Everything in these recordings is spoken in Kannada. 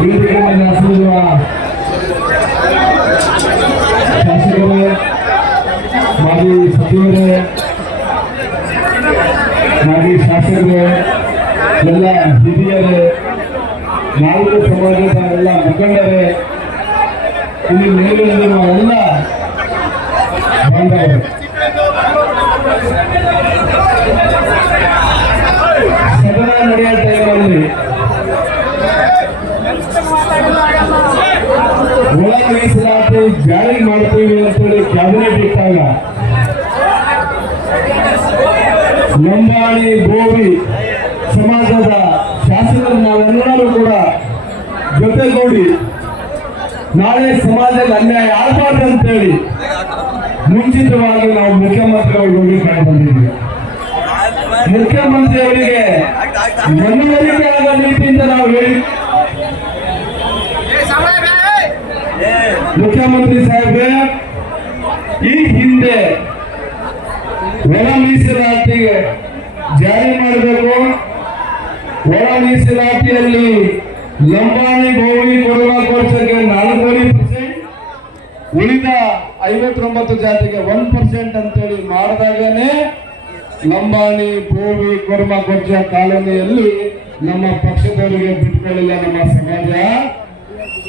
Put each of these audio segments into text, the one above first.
ವೇದಿಕೆ ಮೇಲೆ ಹಸಿರುವ ಶಾಸಕರೇ ಮಾಜಿ ಸಚಿವರೇ ಮಾಜಿ ಶಾಸಕರೇ ಎಲ್ಲ ಹಿರಿಯರೇ ನಾಲ್ಕು ಸಮಾಜದ ಎಲ್ಲ ಮುಖಂಡರೇ ಇಲ್ಲಿ ಮೇಲಿರುವ ಎಲ್ಲ ಬಾಂಧವರು ಸದನ ನಡೆಯುವ ಟೈಮಲ್ಲಿ ಒಳ ಮೀಸಲಾತಿ ಜಾರಿ ಮಾಡ್ತೀವಿ ಅಂತ ಹೇಳಿ ಕ್ಯಾಬಿನೆಟ್ ಇಟ್ಟಾಗ ಲಂಬಾಣಿ ಗೋವಿ ಸಮಾಜದ ಶಾಸಕರು ನಾವೆಲ್ಲರೂ ಕೂಡ ಜೊತೆಗೂಡಿ ನಾಳೆ ಸಮಾಜದ ಅನ್ಯಾಯ ಆಗಬಾರ್ದು ಅಂತೇಳಿ ಮುಂಚಿತವಾಗಿ ನಾವು ಮುಖ್ಯಮಂತ್ರಿಗಳಿಗೆ ಹೋಗಿ ಕಂಡು ಬಂದಿದ್ವಿ ಮುಖ್ಯಮಂತ್ರಿಯವರಿಗೆ ಮನವರಿಕೆ ಆದ ರೀತಿಯಿಂದ ನಾವು ಹೇಳಿ ಮುಖ್ಯಮಂತ್ರಿ ಸಾಹೇಬ್ರೆ, ಈ ಹಿಂದೆ ಒಳ ಮೀಸಲಾತಿಗೆ ಜಾರಿ ಮಾಡಬೇಕು. ಒಳ ಮೀಸಲಾತಿಯಲ್ಲಿ ಲಂಬಾಣಿ ಗೋವಿ ಕೊಡುವ ಕೋರ್ಸಕ್ಕೆ ನಾಲ್ಕೂವರೆ ಪರ್ಸೆಂಟ್ ಉಳಿದ ಐವತ್ತೊಂಬತ್ತು ಜಾತಿಗೆ ಒನ್ ಪರ್ಸೆಂಟ್ ಅಂತೇಳಿ ಮಾಡಿದಾಗನೇ ಲಂಬಾಣಿ ಭೂಮಿ ಕೊರ್ಮ ಕೊರ್ಜ ಕಾಲೋನಿಯಲ್ಲಿ ನಮ್ಮ ಪಕ್ಷದವರಿಗೆ ಬಿಟ್ಕೊಳ್ಳಿಲ್ಲ ನಮ್ಮ ಸಮಾಜ.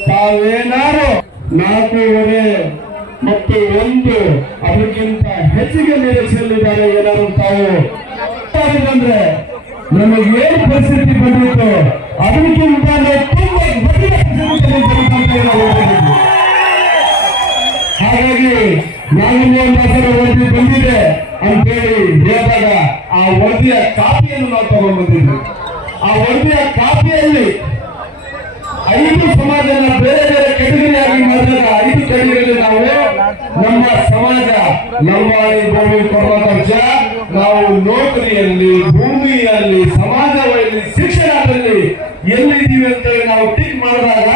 ತಾವೇನಾರು ನಾಲ್ಕೂವರೆ ಮತ್ತು ಒಂದು ಅದಕ್ಕಿಂತ ಹೆಚ್ಚಿಗೆ ನಿರೀಕ್ಷೆಯಲ್ಲಿದ್ದಾರೆ ಏನಾದ್ರು ತಾವು. ಅಂದ್ರೆ ನಮಗೆ ಏನು ಪರಿಸ್ಥಿತಿ ಬಂದಿತ್ತು? ಅದಕ್ಕಿಂತ. ಹಾಗಾಗಿ ನಾನು ವರದಿ ಬಂದಿದೆ ಅಂತೇಳಿ ಹೇಳಿದಾಗ ಆ ವರದಿಯ ಕಾಪಿಯನ್ನು ನಾವು ತಗೊಂಡ್ಬಂದಿದ್ದೆ ಆ ವರದಿಯ ಕಾಪಿಯಲ್ಲಿ ಐದು ಸಮಾಜನ ನಮ್ಮ ಸಮಾಜ ಲಂಬಾಣಿ ಭೂಮಿ ಪರ್ವತರ್ಜ ನಾವು ನೌಕರಿಯಲ್ಲಿ, ಭೂಮಿಯಲ್ಲಿ, ಸಮಾಜದಲ್ಲಿ, ಶಿಕ್ಷಣದಲ್ಲಿ ಎಲ್ಲಿದ್ದೀವಿ ಅಂತ ನಾವು ಟಿಕ್ ಮಾಡಿದಾಗ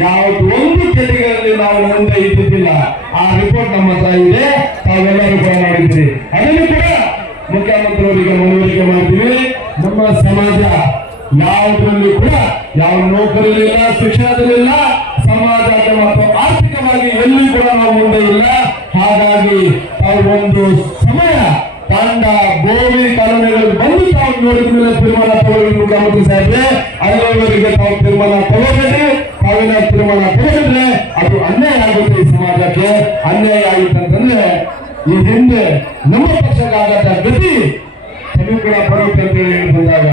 ಯಾವ್ದೊಂದು ಕೆಟಗರಿಯಲ್ಲಿ ನಾವು ಮುಂದೆ ಇದ್ದಿದ್ದಿಲ್ಲ. ಆ ರಿಪೋರ್ಟ್ ನಮ್ಮ ಹತ್ರ ಇದೆ. ತಾವೆಲ್ಲರೂ ಕೂಡ ಮಾಡಿದ್ರಿ ಅದನ್ನು ಕೂಡ ಮುಖ್ಯಮಂತ್ರಿಯವರಿಗೆ ಮನವರಿಕೆ ಮಾಡ್ತೀವಿ. ನಮ್ಮ ಸಮಾಜ ಯಾವುದರಲ್ಲಿ ಕೂಡ ಯಾವ ನೌಕರಿಯಲ್ಲಿ ಮತ್ತು ಆರ್ಥಿಕವಾಗಿ ಎಲ್ಲಿ ಕೂಡ ನಾವು ಮುಂದೆ ಇಲ್ಲ. ಹಾಗಾಗಿ ಒಂದು ಸಮಯ ತಂಡ ಗೋವಿ ಕಾಲೋನಿಗಳು ಬಂದು ತಾವು ನೋಡಿದ ಮೇಲೆ ತೀರ್ಮಾನ ತಗೊಳ್ಳಿ ಮುಖ್ಯಮಂತ್ರಿ ಸಾಹೇಬ್ರೆ. ಅಲ್ಲಿವರೆಗೆ ತಾವು ತೀರ್ಮಾನ ತಗೋಬೇಡಿ ತಾವಿನ ತೀರ್ಮಾನ ತಗೊಂಡ್ರೆ ಅದು ಅನ್ಯಾಯ ಆಗುತ್ತೆ ಈ ಸಮಾಜಕ್ಕೆ. ಅನ್ಯಾಯ ಆಗುತ್ತಂತಂದ್ರೆ ಈ ಹಿಂದೆ ನಮ್ಮ ಪಕ್ಷಕ್ಕಾಗದ ಗತಿ ತಮಗೆ ಕೂಡ ಬರುತ್ತೆ ಅಂತ ಹೇಳಿ ಬಂದಾಗ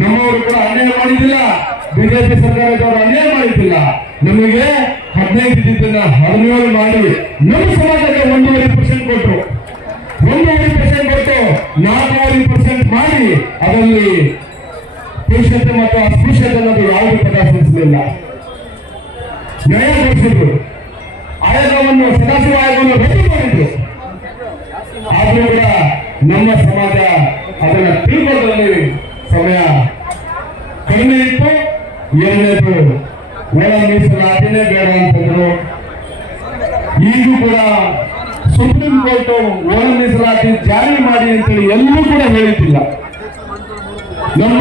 ನಮ್ಮವರು ಕೂಡ ಅನ್ಯಾಯ ಮಾಡಿದಿಲ್ಲ ಬಿಜೆಪಿ ಸರ್ಕಾರದವರು ಅನ್ಯಾಯ ಮಾಡಿದ್ದಿಲ್ಲ. ನಮಗೆ ಹದಿನೈದು ದಿನ ಹದಿನೇಳು ಮಾಡಿ ನಮ್ಮ ಸಮಾಜಕ್ಕೆ ಒಂದೂವರೆ ಪರ್ಸೆಂಟ್ ಕೊಟ್ಟರು ಒಂದೂವರೆ ಪರ್ಸೆಂಟ್ ಕೊಟ್ಟು ನಾಲ್ಕೂವರೆ ಪರ್ಸೆಂಟ್ ಮಾಡಿ ಅದರಲ್ಲಿ ಪುರುಷತೆ ಮತ್ತು ಅಸ್ಪೃಶ್ಯತೆ ಅನ್ನೋದು ಯಾವುದೇ ಪ್ರದರ್ಶಿಸಲಿಲ್ಲ. ನ್ಯಾಯ ಕೊಡಿಸಿದ್ರು ಆಯೋಗವನ್ನು ಸದಾಶಿವ ಆಯೋಗವನ್ನು ರದ್ದು ಮಾಡಿದ್ರು. ಆದರೂ ಕೂಡ ನಮ್ಮ ಸಮಾಜ ಅದನ್ನ ತಿಳ್ಕೊಳ್ಳೋದ್ರಲ್ಲಿ ಸಮಯ ಕಡಿಮೆ ಇತ್ತು ಎರಡನೇದು ಒಳ ಮೀಸಲಾತಿನೇ ಬೇಡ ಅಂತಂದ್ರು ಈಗೂ ಕೂಡ ಕೋರ್ಟ್ ಒಳ ಮೀಸಲಾತಿ ಜಾರಿ ಮಾಡಿ ಅಂತೇಳಿ ಎಲ್ಲೂ ಕೂಡ ಹೇಳುತ್ತಿಲ್ಲ ನಮ್ಮ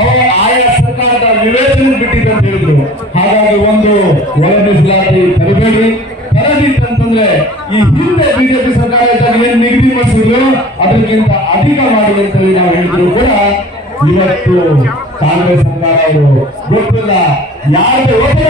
ಅವರ ಆಯಾ ಸರ್ಕಾರದ ವಿವೇಚನೆ ಬಿಟ್ಟಿದೆ ಅಂತ ಹೇಳಿದ್ರು. ಹಾಗಾಗಿ ಒಂದು ಒಳ ಮೀಸಲಾತಿ ತರಬೇಡಿ ತರದಿತ್ತಂತಂದ್ರೆ ಈ ಹಿಂದೆ ಬಿಜೆಪಿ ಸರ್ಕಾರ ಏನ್ ನಿಗದಿ ಮಾಡಿಸಿದ್ರು ಅದಕ್ಕಿಂತ ಅಧಿಕ ಮಾಡಿ ಅಂತೇಳಿ ನಾವು ಹೇಳಿದ್ರು ಕೂಡ ಇವತ್ತು ಕಾಂಗ್ರೆಸ್ ಸರ್ಕಾರ ಅವರು ಗೊತ್ತಿಲ್ಲ. ಯಾರಿಗೆ ಒತ್ತಡ